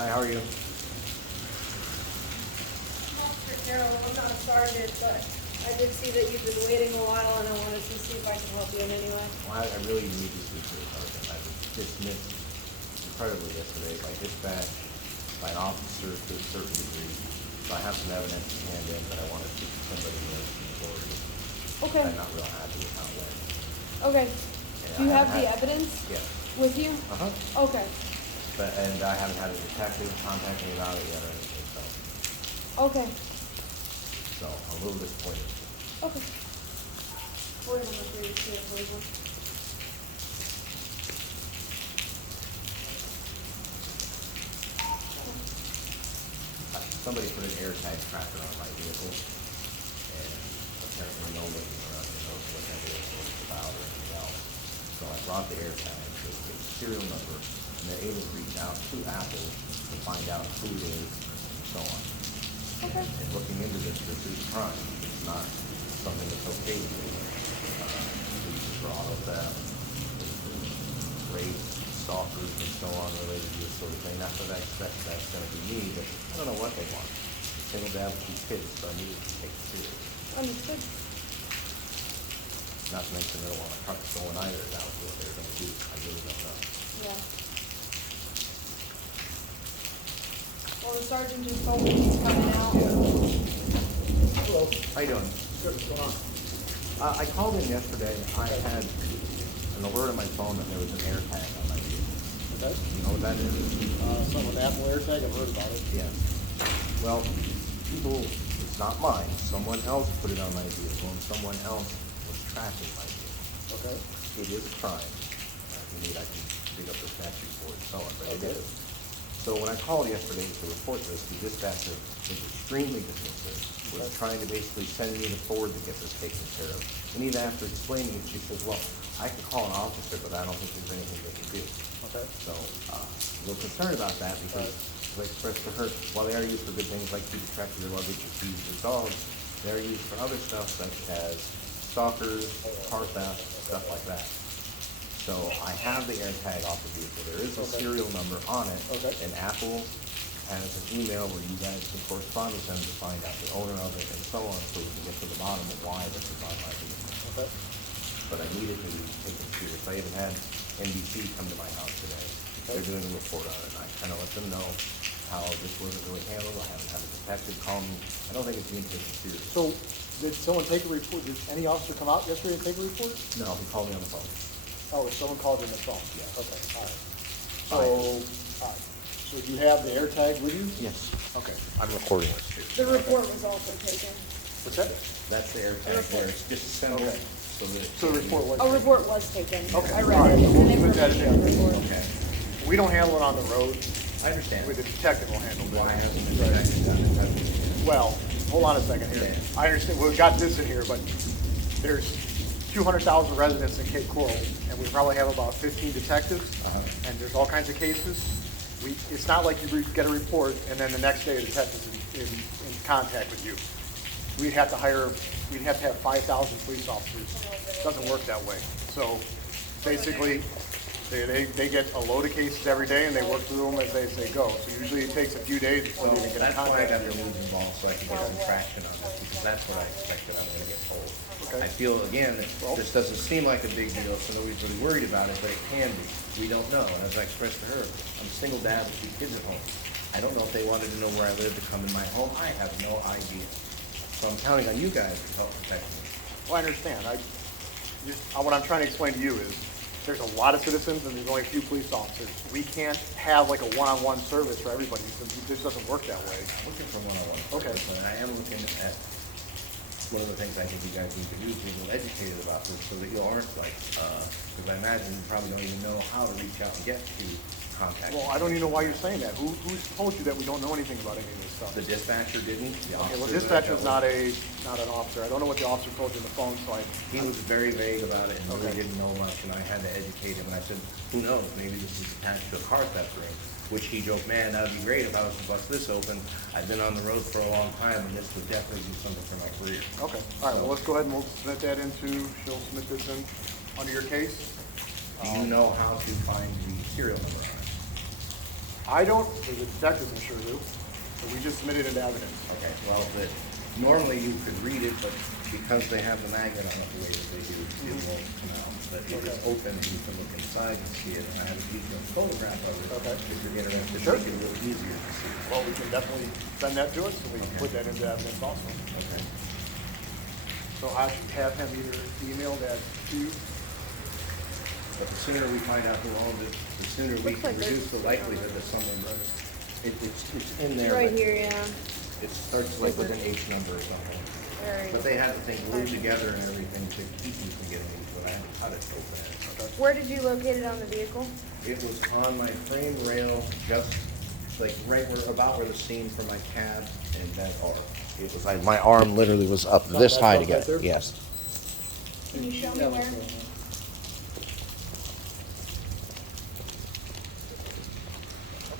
Hi, how are you? Officer Carroll, I'm not a sergeant, but I did see that you've been waiting a while, and I wanted to see if I can help you in any way. Well, I really need to speak to the sergeant. I was dismissed incredibly yesterday by dispatch, by an officer to a certain degree. So I have some evidence to hand in that I want to speak to somebody in the authority. Okay. I'm not real happy with how it went. Okay. And Do you I have haven't the had- evidence Yes. with you? Uh-huh. Okay. And I haven't had a detective contact me about it yet or anything, Okay. so I'm a little disappointed. Okay. We're gonna look through your case, please. Somebody put an air tag tracker on my vehicle, and apparently nobody around here knows what that is, what it's about, or anything else. So I brought the air tag, so it's a serial number, and they're able to reach out to Apple to find out who it is, and so on. Okay. And looking into this is a crime. It's not something that's okay to do. Reasons for auto theft, rape, stalkers, and so on related to this sort of thing. Not that I expect that's going to be me, but I don't know what they want. A single dad with 2 kids, so I needed to take it serious. Understood. Not to mention they don't want a truck stolen either. That was what they were going to do. I really don't know. Yeah. Well, the sergeant just told me he's coming out. Hello. How you doing? Good, what's going on? I called in yesterday. I had an alert on my phone that there was an air tag on my vehicle. Okay. You know what that is? Something with Apple AirTag, I've heard about it. Yes. Well, people, it's not mine. Someone else put it on my vehicle, and someone else was tracking my vehicle. Okay. It is a crime. If you need, I can dig up the statute for it and so on, but it Okay. is. So when I called yesterday to report this, the dispatcher was extremely dismissive, was Okay. trying to basically send me to Ford to get this taken care of. And even after explaining it, she says, well, I can call an officer, but I don't think there's anything they can do. Okay. So, a little concerned about that because, as I expressed to her, while they are used for good things like keeping track of your luggage, your keys, your dogs, they're used for other stuff such as stalkers, car theft, stuff like that. So I have the air tag off the vehicle. There is a Okay. serial number on it. Okay. And Apple has an email where you guys can correspond with them to find out the owner of it and so on, so we can get to the bottom of why this is on my vehicle. Okay. But I needed to be taken serious. I even had NBC come to my house today. They're doing a report on it, and I kind of let them know how this wasn't really handled. I haven't had a detective call me. I don't think it's being taken serious. So, did someone take a report? Did any officer come out yesterday and take a report? No, he called me on the phone. Oh, someone called you on the phone? Yeah. Okay, all right. So, all right. So do you have the AirTag with you? Yes. Okay. I'm recording this too. The report was also taken. What's that? That's the air tag there. It's disassembled. Okay. So So the report was. A report was taken. Okay. I All read right. it. It's We'll an put that in information there. report. Okay. We don't handle it on the road. I understand. With the detective will handle it. Why hasn't the detective done it? That's- Well, hold on a second here. Yeah. I understand, we've got this in here, but there's 200,000 residents in Cape Coral, and we probably have about 15 detectives, and there's all kinds of cases. It's not like you get a report, and then the next day a detective's in contact with you. We'd have to have 5,000 police officers. It doesn't work that way. So basically, they get a load of cases every day, and they work through them as they go. So usually it takes a few days before So they even get in that's why I contact got with the you. news involved, so I can get some traction on this, because that's what I expected I'm gonna get told. Okay. I feel, again, that Well- this doesn't seem like a big deal, so nobody's really worried about it, but it can be. We don't know, and as I expressed to her, I'm a single dad with 2 kids at home. I don't know if they wanted to know where I live to come in my home, I have no idea. So I'm counting on you guys to help protect me. Well, I understand. What I'm trying to explain to you is, there's a lot of citizens and there's only a few police officers. We can't have like a one-on-one service for everybody, because it just doesn't work that way. I'm looking for one-on-one. Okay. And I am looking at, one of the things I think you guys need to do is be a little educated about this, so that you aren't like, because I imagine you probably don't even know how to reach out and get to contact. Well, I don't even know why you're saying that. Who's told you that we don't know anything about any of this stuff? The dispatcher didn't, the Okay, well, officer that I dispatcher's dealt not with. not an officer. I don't know what the officer told you on the phone, so He was very vague about it and really Okay. didn't know much, and I had to educate him, and I said, who knows, maybe this is attached to a car theft ring, which he joked, man, that'd be great if I was to bust this open. I've been on the road for a long time, and this would definitely do something for my career. Okay, all right, well, let's go ahead and we'll submit that she'll submit this in under your case. Do you know how to find the serial number on it? I don't, the detectives I'm sure do, so we just submitted it into evidence. Okay, well, normally you could read it, but because they have the magnet on it the way that they do, it won't come out. But it is Okay. open, and you can look inside and see it, and I have a detailed photograph of it. Okay. If you're interested, Sure. make it a little easier to see. Well, we can definitely send that to us, and we can Okay. put that into evidence also. Okay. So I should have him either email that to you. But the sooner we find out who owns it, the sooner we Looks can like reduce there's- the likelihood that someone, it's in there. Right but here, yeah. It starts like with an H number or something. Very. But they had the thing glued together and everything to keep you from getting into it. I had to cut it open. Where did you locate it on the vehicle? It was on my frame rail, just like right where the seam for my cab and bent arm. It was like, my arm literally was up this that high to up get right there? it, yes. Can you show me where?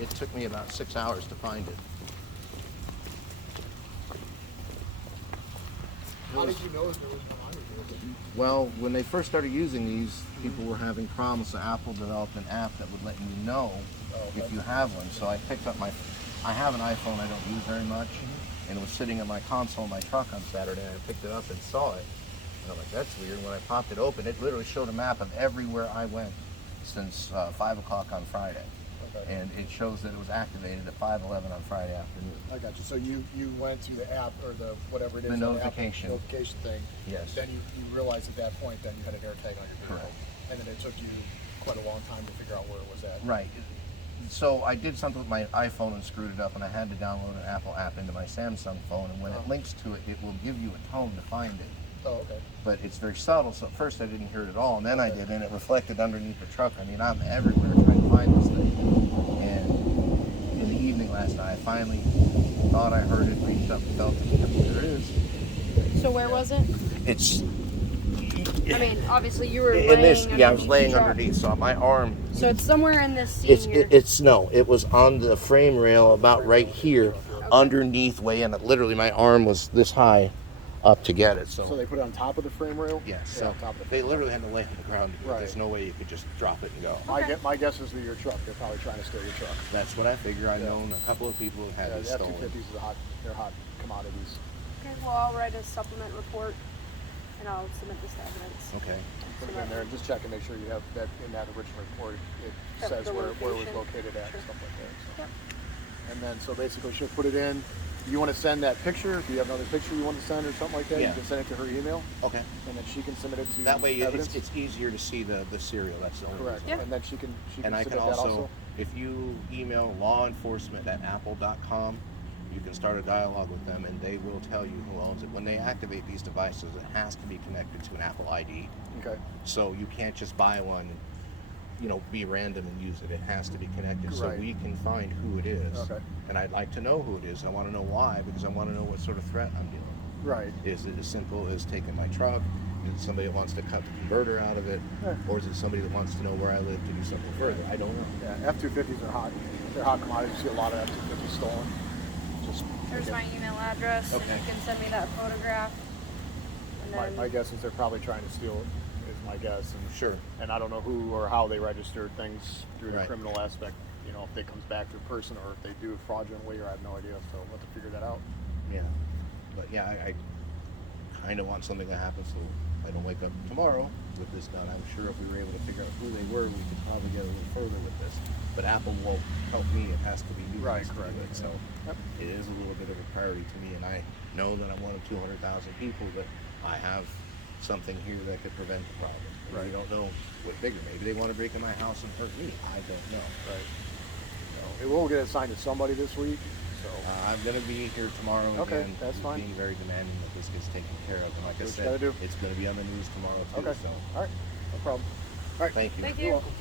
It took me about 6 hours to find it. How did you know there was no underwear? Well, when they first started using these, people were having problems, so Apple developed an app that would let you know if you have one. So I picked up I have an iPhone I don't use very much, and it was sitting in my console in my truck on Saturday, and I picked it up and saw it. And I'm like, that's weird. When I popped it open, it literally showed a map of everywhere I went since 5 o'clock on Friday. Okay. And it shows that it was activated at 5:11 on Friday afternoon. I got you. So you went to the app or the whatever it is. The that app notification. Notification thing. Yes. Then you realized at that point then you had an air tag on your vehicle. Correct. And then it took you quite a long time to figure out where it was at. Right. So I did something with my iPhone and screwed it up, and I had to download an Apple app into my Samsung phone, and when it links to it, it will give you a tone to find it. Oh, okay. But it's very subtle, so at first I didn't hear it at all, and then I did, and it reflected underneath the truck. I mean, I'm everywhere trying to find this thing. And in the evening last night, I finally thought I heard it, reached up and felt it, and there it is. So where was it? It's... I mean, obviously you were in laying this, yeah, I was underneath laying the truck. underneath, so my arm... So it's somewhere in this seam here. It was on the frame rail about right here, underneath, way in. Literally, my arm was this high up to get it. So they put it on top of the frame rail? Yes. Yeah, So on top of the they frame literally had to lay on the ground. Right. There's no way you could just drop it and go. Okay. My guess is with your truck. They're probably trying to steal your truck. That's what I figure. I've Yeah. known a couple of people who had Yeah, it the stolen. F-250s is they're hot commodities. Okay, well, I'll write a supplement report and I'll submit this to evidence. Okay. Put it in there and just check and make sure you have that in that original report. It Yep, says the where it was location. located at and Sure. stuff like that. So. Yep. And then, so basically she'll put it in. Do you want to send that picture? Do you have another picture you want to send or something like that? Yeah. You can send it to her email Okay. and then she can submit it to That way evidence. it's easier to see the serial. That's the only Correct. reason. Yeah. And then she can And I submit can that also, if you email lawenforcement@apple.com, you can start a dialogue with them and they will tell you who owns it. When they activate these devices, it has to be connected to an Apple ID. Okay. So you can't just buy one, be random and use it. It has to be connected so Right. we can find who it is. Okay. And I'd like to know who it is. I want to know why, because I want to know what sort of threat I'm dealing with. Right. Is it as simple as taking my truck? Is it somebody that wants to cut the converter out of it? Yeah. Or is it somebody that wants to know where I live to do something further? I don't know. Yeah. F-250s are hot. They're hot commodities. You see a lot of F-250s stolen. Just There's my email address, and Okay. you can send me that photograph. And then, my guess is they're probably trying to steal it. Is my guess. And Sure. And I don't know who or how they register things through the Right. criminal aspect. If it comes back to a person or if they do it fraudulently, or I have no idea. So we'll have to figure that out. Yeah. But yeah, I kind of want something to happen so I don't wake up tomorrow with this done. I'm sure if we were able to figure out who they were, we could probably get a little further with this. But Apple won't help me. It has to be you Right, guys to do correct. it. So Yep. it is a little bit of a priority to me, and I know that I'm one of 200,000 people, but I have something here that could prevent the problem. And Right. We don't know what bigger. Maybe they want to break in my house and hurt me. I don't know. Right. So it will get assigned to somebody this week. So I'm going to be here tomorrow Okay, again. that's fine. Being very demanding that this gets taken care of. And like I Do what you said, gotta do. it's going to be on the news tomorrow too. okay. So All right. No problem. All right. thank you. Thank You're you. welcome.